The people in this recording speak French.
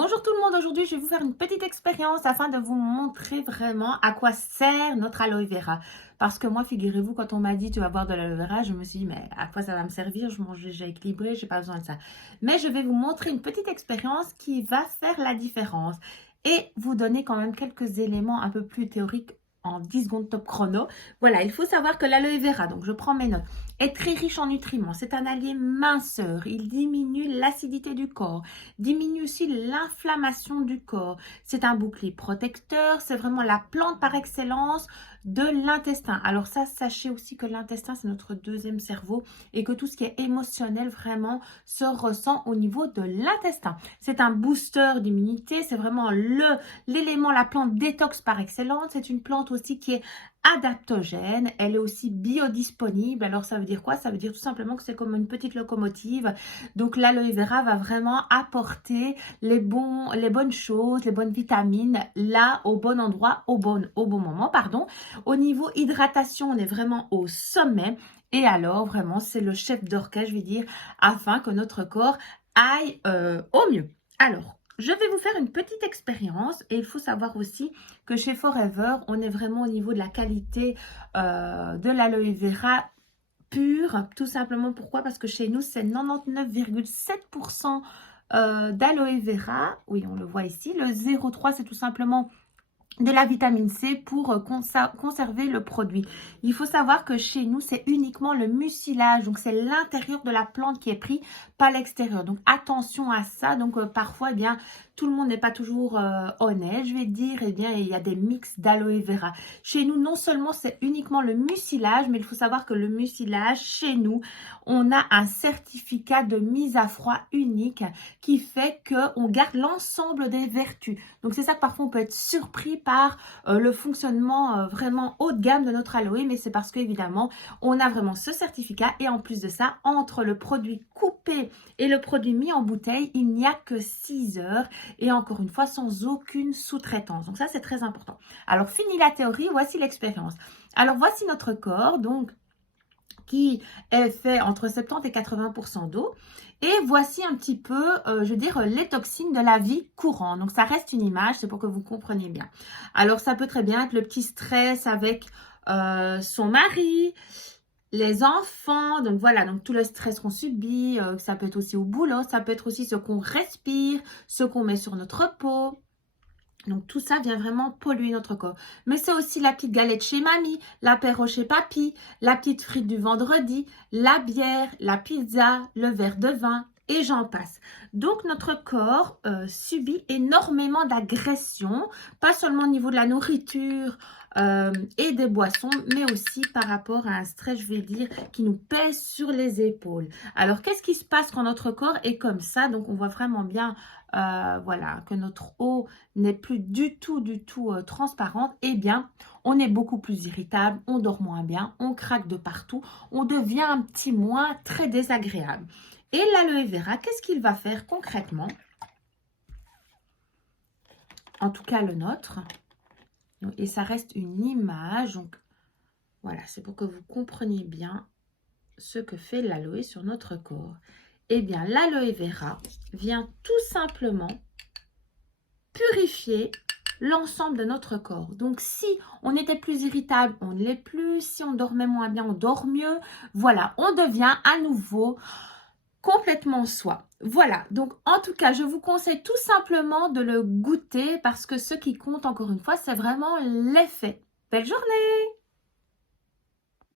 Bonjour tout le monde, aujourd'hui je vais vous faire une petite expérience afin de vous montrer vraiment à quoi sert notre aloe vera. Parce que moi, figurez-vous, quand on m'a dit tu vas boire de l'aloe vera, je me suis dit mais à quoi ça va me servir? Je mange déjà équilibré, j'ai pas besoin de ça. Mais je vais vous montrer une petite expérience qui va faire la différence et vous donner quand même quelques éléments un peu plus théoriques en 10 secondes top chrono. Voilà, il faut savoir que l'aloe vera, donc je prends mes notes, est très riche en nutriments. C'est un allié minceur, il diminue l'acidité du corps, diminue aussi l'inflammation du corps. C'est un bouclier protecteur, c'est vraiment la plante par excellence de l'intestin. Alors ça, sachez aussi que l'intestin, c'est notre deuxième cerveau et que tout ce qui est émotionnel vraiment se ressent au niveau de l'intestin. C'est un booster d'immunité, c'est vraiment l'élément, la plante détox par excellence. C'est une plante aussi qui est adaptogène, elle est aussi biodisponible. Alors ça veut dire quoi? Ça veut dire tout simplement que c'est comme une petite locomotive. Donc l'aloe vera va vraiment apporter les bonnes choses, les bonnes vitamines là au bon endroit, au bon moment, pardon. Au niveau hydratation, on est vraiment au sommet. Et alors vraiment c'est le chef d'orchestre, je vais dire, afin que notre corps aille au mieux. Alors, je vais vous faire une petite expérience et il faut savoir aussi que chez Forever, on est vraiment au niveau de la qualité de l'aloe vera pure. Tout simplement, pourquoi? Parce que chez nous, c'est 99,7% d'aloe vera. Oui, on le voit ici. Le 0,3, c'est tout simplement de la vitamine C pour conserver le produit. Il faut savoir que chez nous, c'est uniquement le mucilage. Donc, c'est l'intérieur de la plante qui est pris, pas l'extérieur. Donc, attention à ça. Donc, parfois, eh bien, tout le monde n'est pas toujours honnête. Je vais dire, eh bien, il y a des mix d'aloe vera. Chez nous, non seulement c'est uniquement le mucilage, mais il faut savoir que le mucilage, chez nous, on a un certificat de mise à froid unique qui fait qu'on garde l'ensemble des vertus. Donc, c'est ça que parfois, on peut être surpris par le fonctionnement vraiment haut de gamme de notre aloe, mais c'est parce qu'évidemment, on a vraiment ce certificat et en plus de ça, entre le produit coupé et le produit mis en bouteille, il n'y a que 6 heures et encore une fois, sans aucune sous-traitance. Donc ça, c'est très important. Alors, fini la théorie, voici l'expérience. Alors, voici notre corps, donc qui est fait entre 70 et 80% d'eau. Et voici un petit peu, je veux dire, les toxines de la vie courante. Donc, ça reste une image, c'est pour que vous compreniez bien. Alors, ça peut très bien être le petit stress avec son mari, les enfants. Donc, voilà, donc tout le stress qu'on subit. Ça peut être aussi au boulot, ça peut être aussi ce qu'on respire, ce qu'on met sur notre peau. Donc, tout ça vient vraiment polluer notre corps. Mais c'est aussi la petite galette chez mamie, l'apéro chez papy, la petite frite du vendredi, la bière, la pizza, le verre de vin, et j'en passe. Donc, notre corps subit énormément d'agressions, pas seulement au niveau de la nourriture et des boissons, mais aussi par rapport à un stress, je vais dire, qui nous pèse sur les épaules. Alors, qu'est-ce qui se passe quand notre corps est comme ça? Donc, on voit vraiment bien voilà, que notre eau n'est plus du tout transparente, eh bien, on est beaucoup plus irritable, on dort moins bien, on craque de partout, on devient un petit moins très désagréable. Et l'aloe vera, qu'est-ce qu'il va faire concrètement? En tout cas, le nôtre. Et ça reste une image. Donc, voilà, c'est pour que vous compreniez bien ce que fait l'aloe sur notre corps. Eh bien, l'aloe vera vient tout simplement purifier l'ensemble de notre corps. Donc, si on était plus irritable, on ne l'est plus. Si on dormait moins bien, on dort mieux. Voilà, on devient à nouveau complètement soi. Voilà, donc en tout cas, je vous conseille tout simplement de le goûter parce que ce qui compte, encore une fois, c'est vraiment l'effet. Belle journée!